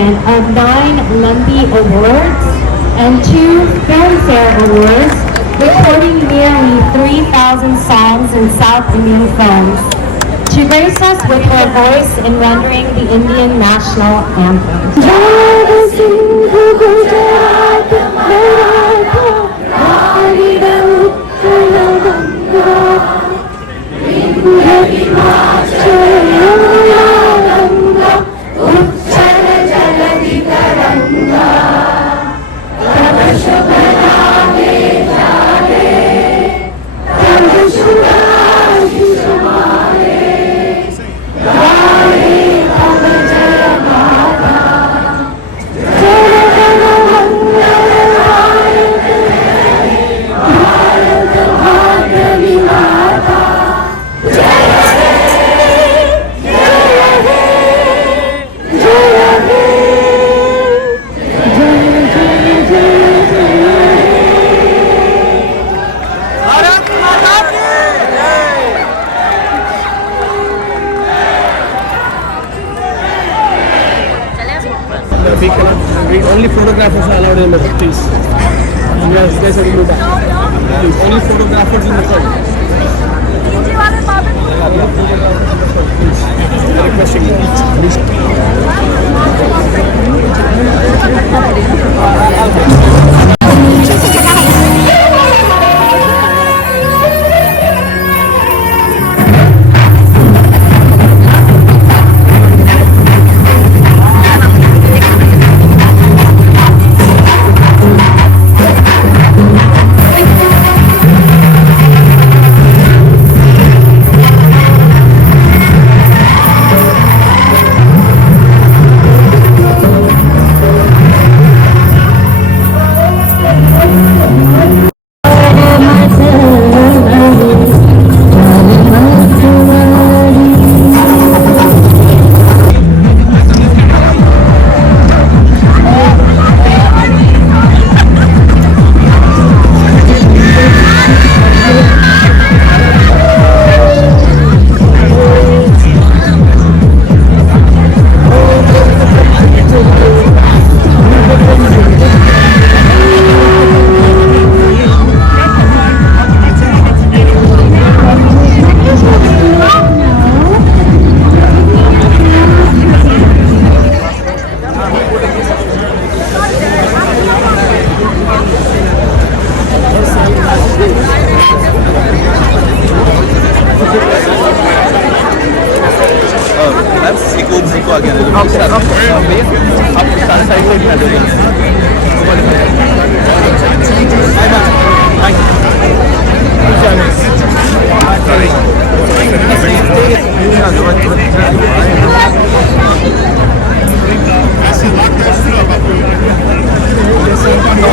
recipient of 9 Lumbee Awards and 2 Filmfare Awards, recording nearly 3,000 songs in South Indian films. She graced us with her voice in rendering the Indian national anthem. Only photographers are allowed in the please. You guys have to move back. Please, only photographers in the front. Requesting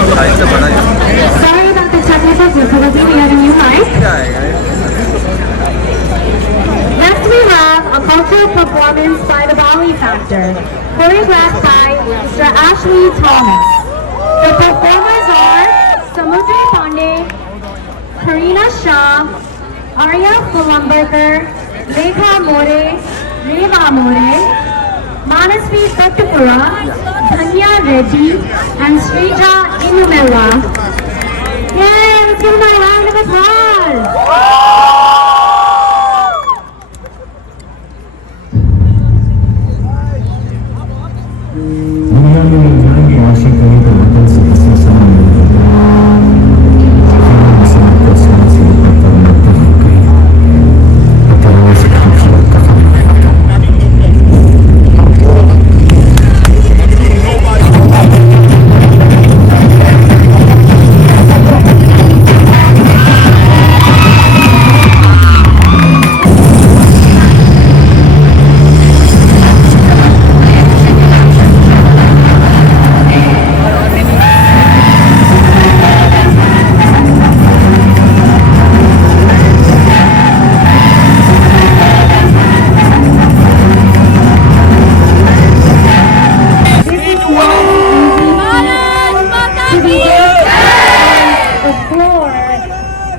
Sorry about the technical difficulty. We have a new mic. Next we have a cultural performance by the Bali Factor, choreographed by Mr. Ashley Thomas. The performers are Samudri Pandey, Karina Shah, Arya Fulambarkar, Rekha More, Reva More, Manasvi Kattupura, Dhanya Reddy, and Srija Inumella. Yay! Let's give them a round of applause!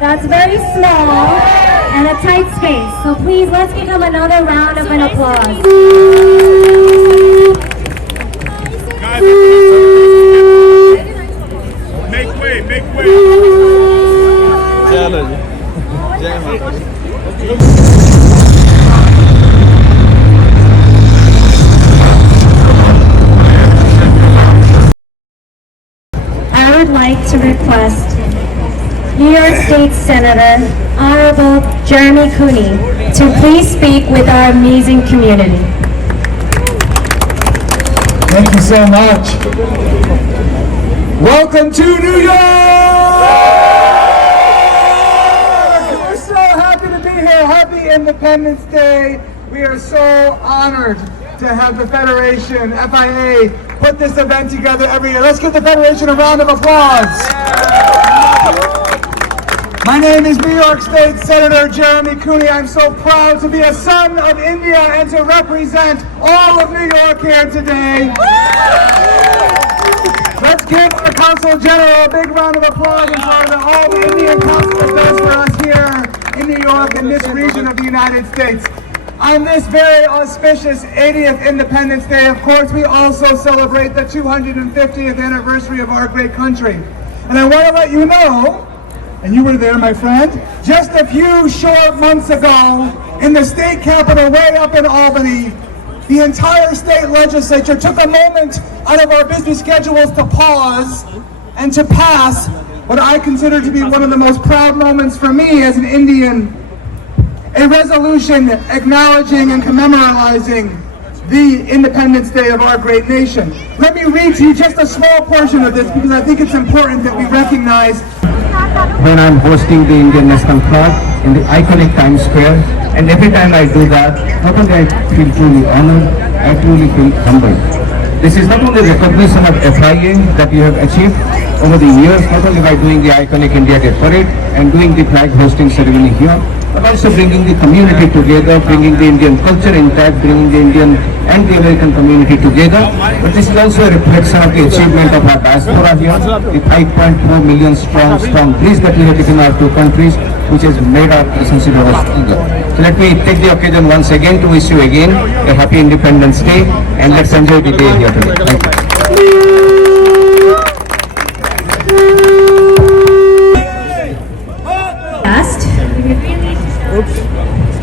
That's very small and a tight space. So please, let's give them another round of an applause. Make way, make way. चलो जी जय माता दी I would like to request New York State Senator Honorable Jeremy Cooney to please speak with our amazing community. Thank you so much. Welcome to New York! We're so happy to be here. Happy Independence Day. We are so honored to have the Federation, FIA, put this event together every year. Let's give the Federation a round of applause. My name is New York State Senator Jeremy Cooney. I'm so proud to be a son of India and to represent all of New York here today. Let's give our Consul General a big round of applause in front of all the Indian consulate does for us here in New York and this region of the United States. On this very auspicious 80th Independence Day, of course, we also celebrate the 250th anniversary of our great country. And I want to let you know, and you were there, my friend, just a few short months ago in the state capitol way up in Albany, the entire state legislature took a moment out of our busy schedules to pause and to pass what I consider to be one of the most proud moments for me as an Indian, a resolution acknowledging and commemorizing the Independence Day of our great nation. Let me read to you just a small portion of this because I think it's important that we recognize when I'm hosting the Indian National Flag in the iconic Times Square, and every time I do that, not only I feel truly honored, I truly feel humbled. This is not only recognition of FIA that you have achieved over the years, not only by doing the iconic India Day Parade and doing the flag hosting ceremony here, but also bringing the community together, bringing the Indian culture intact, bringing the Indian and the American community together. But this is also a reflection of the achievement of our diaspora here, the 5.4 million strong bridge that we have taken our two countries, which has made our relationship stronger. So let me take the occasion once again to wish you again a happy Independence Day, and let's enjoy the day here today. Thank you.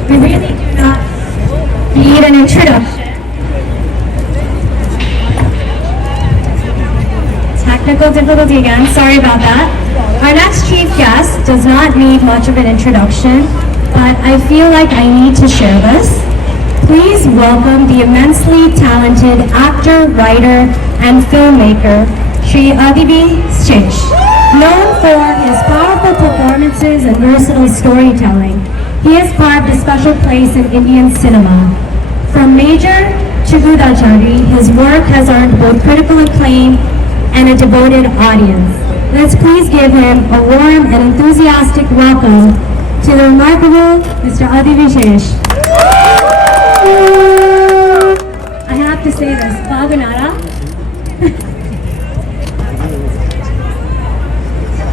We really do not need an introduction. Technical difficulty again, sorry about that. Our next chief guest does not need much of an introduction, but I feel like I need to share this. Please welcome the immensely talented actor, writer, and filmmaker, Shri Adivi Shesh. Known for his powerful performances and versatile storytelling, he has carved a special place in Indian cinema. From Major to Gudachari, his work has earned both critical acclaim and a devoted audience. Let's please give him a warm and enthusiastic welcome to the remarkable Mr. Adivi Shesh. I have to say this, Bagunara.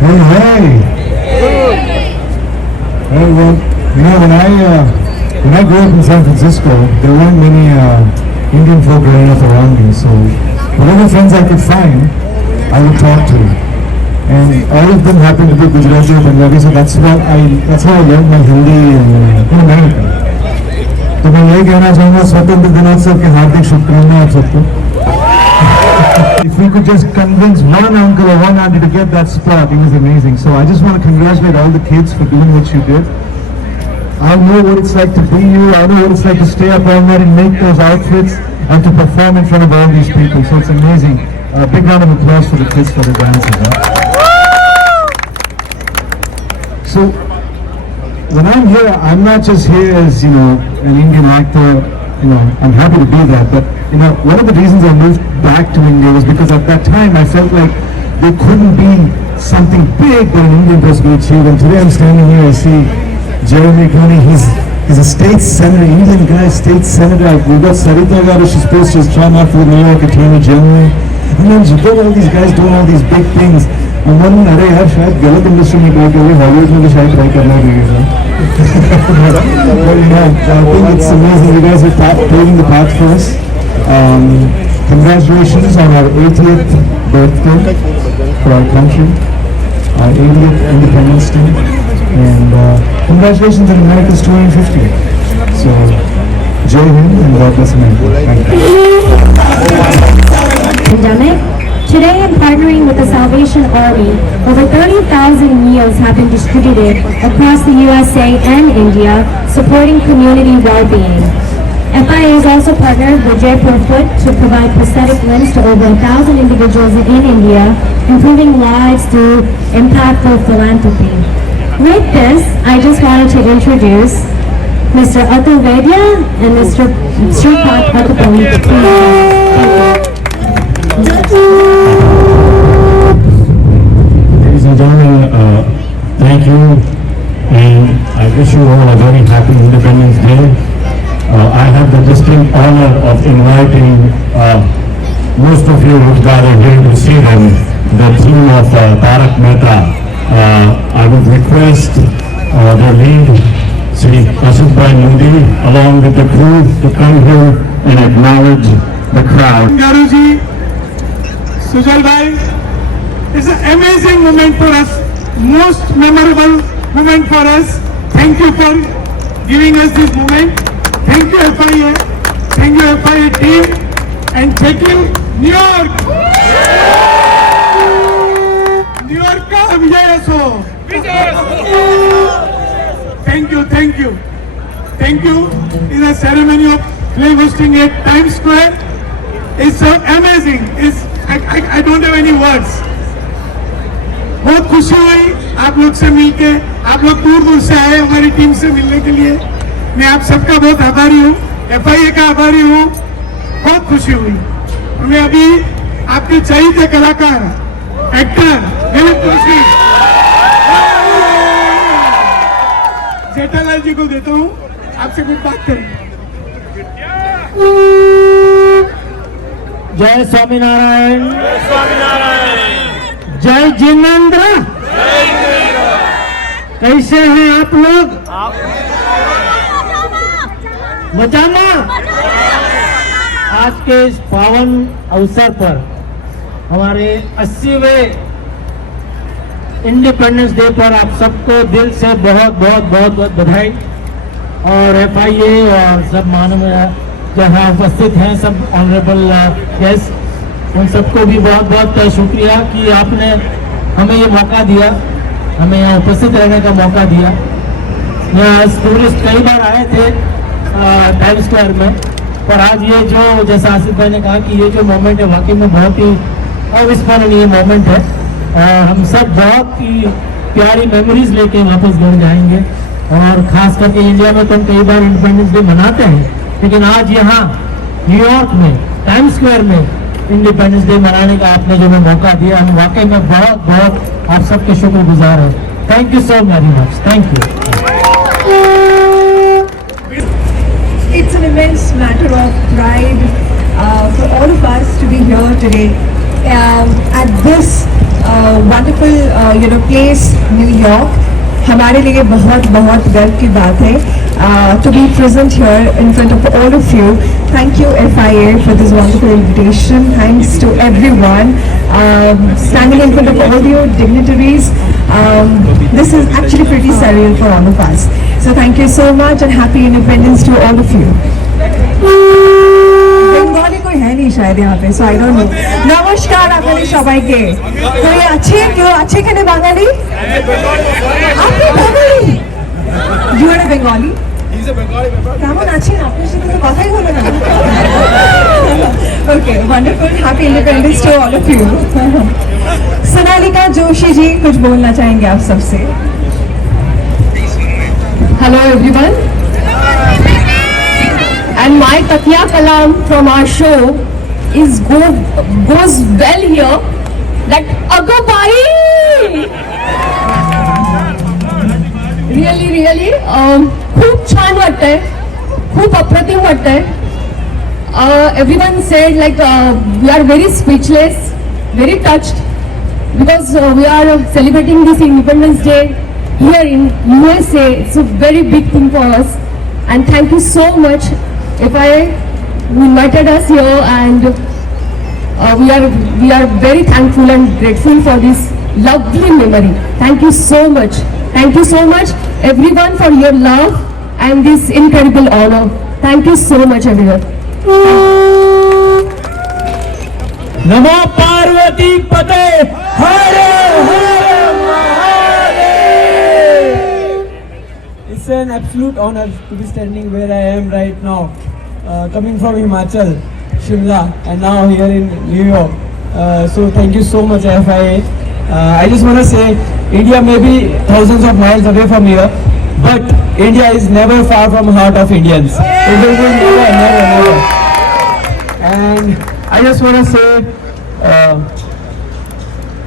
Hey! Well, you know, when I grew up in San Francisco, there weren't many Indian folk growing up around me, so whatever friends I could find, I would talk to. And all of them happened to be Gujarati or Punjabi, so that's how I learned my Hindi in America. तो मैं यही कहना चाहूँगा स्वतंत्र दिनोत्सव के हार्दिक शुभकामनाएं आप सबको. If we could just convince one uncle or one auntie to get that spot, it was amazing. So I just want to congratulate all the kids for doing what you did. I know what it's like to be you. I know what it's like to stay up all night and make those outfits and to perform in front of all these people. So it's amazing. A big round of applause for the kids for the dances. So when I'm here, I'm not just here as, an Indian actor. I'm happy to be that. But, one of the reasons I moved back to India was because at that time I felt like there couldn't be something big that an Indian person could achieve. And today I'm standing here, I see Jeremy Cooney. He's a state senator, Indian guy, state senator. We've got Sarita Garu, she's supposed to try out for the New York Attorney General. And then you got all these guys doing all these big things. I'm wondering, अरे यार शायद गलत industry में try कर रहे Hollywood में भी शायद ट्राई करना चाहिए. But I think it's amazing. You guys are paving the path for us. Congratulations on our 80th birthday for our country, our 80th Independence Day, and congratulations on America's 250th. So, Jai Hind and God bless America. Thank you. Pandemic. Today, in partnering with the Salvation Army, over 30,000 meals have been distributed across the USA and India, supporting community well-being. FIA has also partnered with Jaipur Foot to provide prosthetic limbs to over 1,000 individuals in India, improving lives through impactful philanthropy. With this, I just wanted to introduce Mr. Atul Vaidya and Mr. Sripat Athapalli. Ladies and gentlemen, thank you, and I wish you all a very happy Independence Day. I have the distinct honor of inviting most of you who've gathered here to see them, the team of Tarak Mehta. I would request the lead, Sri Kasubhai Modi, along with the crew, to come here and acknowledge the crowd. Garuji, Sujal Bhai, it's an amazing moment for us, most memorable moment for us. Thank you for giving us this moment. Thank you FIA, thank you FIA team, and thank you New York. New York ka Vijay Aso. Thank you, thank you. Thank you in a ceremony of flag hosting at Times Square. It's so amazing. I don't have any words. बहुत खुशी हुई आप लोग से मिलके, आप लोग दूर दूर से आए हमारी टीम से मिलने के लिए। मैं आप सबका बहुत आभारी हूँ, FIA का आभारी हूँ, बहुत खुशी हुई। मैं अभी आपके चहेते कलाकार, एक्टर दिलीप जोशी, जेठालाल जी को देता हूँ, आपसे कुछ बात करेंगे। जय स्वामीनारायण, जय जिनेंद्र। कैसे हैं आप लोग? मजामा। आज के इस पावन अवसर पर हमारे 80वें इंडिपेंडेंस डे पर आप सबको दिल से बहुत बहुत बहुत बहुत बधाई। और FIA और सब माननीय जहाँ उपस्थित हैं, सब ऑनरेबल गेस्ट, उन सबको भी बहुत बहुत शुक्रिया कि आपने हमें ये मौका दिया, हमें यहाँ उपस्थित रहने का मौका दिया। यहाँ टूरिस्ट कई बार आए थे टाइम्स स्क्वायर में, पर आज ये जो, जैसा आसिफ भाई ने कहा कि ये जो मोमेंट है वाकई में बहुत ही अविस्मरणीय मोमेंट है, और हम सब बहुत ही प्यारी मेमोरीज लेके वापस घर जाएंगे। और खास करके इंडिया में तो हम कई बार इंडिपेंडेंस डे मनाते हैं, लेकिन आज यहाँ न्यूयॉर्क में टाइम्स स्क्वायर में इंडिपेंडेंस डे मनाने का आपने जो हमें मौका दिया, हम वाकई में बहुत बहुत आप सबके शुक्रगुजार हैं। Thank you so very much, thank you. It's an immense matter of pride for all of us to be here today at this wonderful place, New York. हमारे लिए बहुत बहुत गर्व की बात है to be present here in front of all of you. Thank you FIA for this wonderful invitation. Thanks to everyone standing in front of all your dignitaries. This is actually pretty surreal for all of us. So thank you so much and happy Independence to all of you. Bengali कोई है नहीं शायद यहाँ पे, so I don't know. नमस्कार आपने सबाई के। कोई अच्छे क्यों अच्छे कहने बांगाली? आपने Bangali? You are a Bengali? He's a Bengali member. কেমন আছেন? আপনার সাথে তো কথাই হলো না। Okay, wonderful. Happy Independence to all of you. Sonalika Joshi ji कुछ बोलना चाहेंगे आप सबसे? Hello everyone. And my Tatya Kalam from our show goes well here. That Agabai. Really खूप छान वाटतंय, खूप अप्रतिम वाटतंय. Everyone said like we are very speechless, very touched because we are celebrating this Independence Day here in USA. It's a very big thing for us, and thank you so much FIA who invited us here, and we are very thankful and grateful for this lovely memory. Thank you so much. Thank you so much, everyone, for your love and this incredible honor. Thank you so much, everyone. नमो पार्वती पते हर हर Mahadev. It's an absolute honor to be standing where I am right now, coming from Himachal, Shimla, and now here in New York. So thank you so much, FIA. I just want to say, India may be thousands of miles away from here, but India is never far from the heart of Indians. It will be never, never, never. And I just want to say,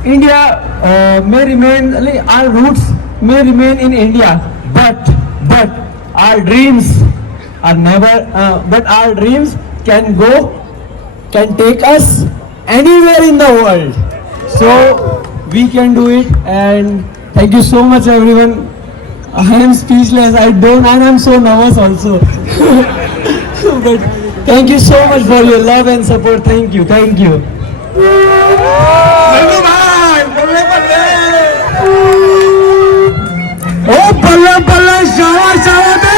India may remain, our roots may remain in India, but our dreams are never, but our dreams can take us anywhere in the world. So we can do it, and thank you so much, everyone. I am speechless. And I'm so nervous also. But thank you so much for your love and support. Thank you. Oh, balla balla, shawa shawa de.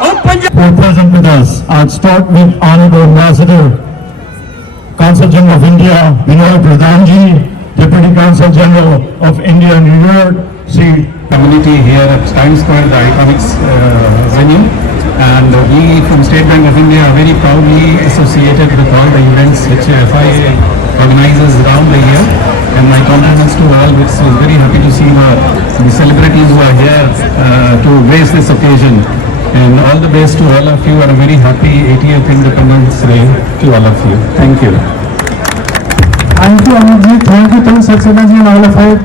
Oh, Punjab. Who are present with us. I'll start with Honorable Ambassador, Consul General of India, Vinod Pradhanji, Deputy Consul General of India, New York, Sri Community here at Times Square, the iconic venue, and we from State Bank of India are very proudly associated with all the events which FIA organizes around the year. And my compliments to all, which is very happy to see the celebrities who are here to grace this occasion. And all the best to all of you, and a very happy 80th Independence Day to all of you. Thank you. Thank you, Anuj. Thank you, Saxena ji, and all of our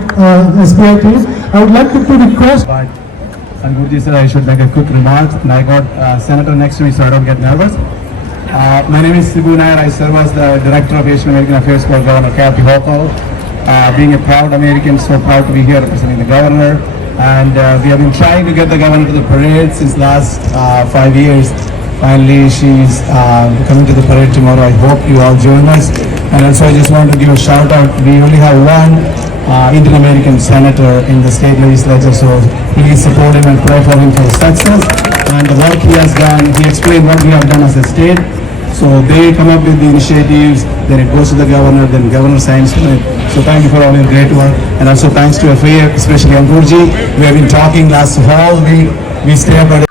SBI team. I would like to request. And Gurji sir, I should make a quick remark. And I got Senator next to me, so I don't get nervous. My name is Sibu Nair. I serve as the Director of Asian American Affairs for Governor Kathy Hochul. Being a proud American, so proud to be here representing the governor. And we have been trying to get the governor to the parade since last 5 years. Finally, she's coming to the parade tomorrow. I hope you all join us. And also, I just want to give a shout out. We only have one Indian American senator in the state legislature, so please support him and pray for him for his success. And the work he has done, he explained what we have done as a state. So they come up with the initiatives, then it goes to the governor, then governor signs for it. So thank you for all your great work. And also thanks to FIA, especially Ankurji. We have been talking last whole week. We stay up at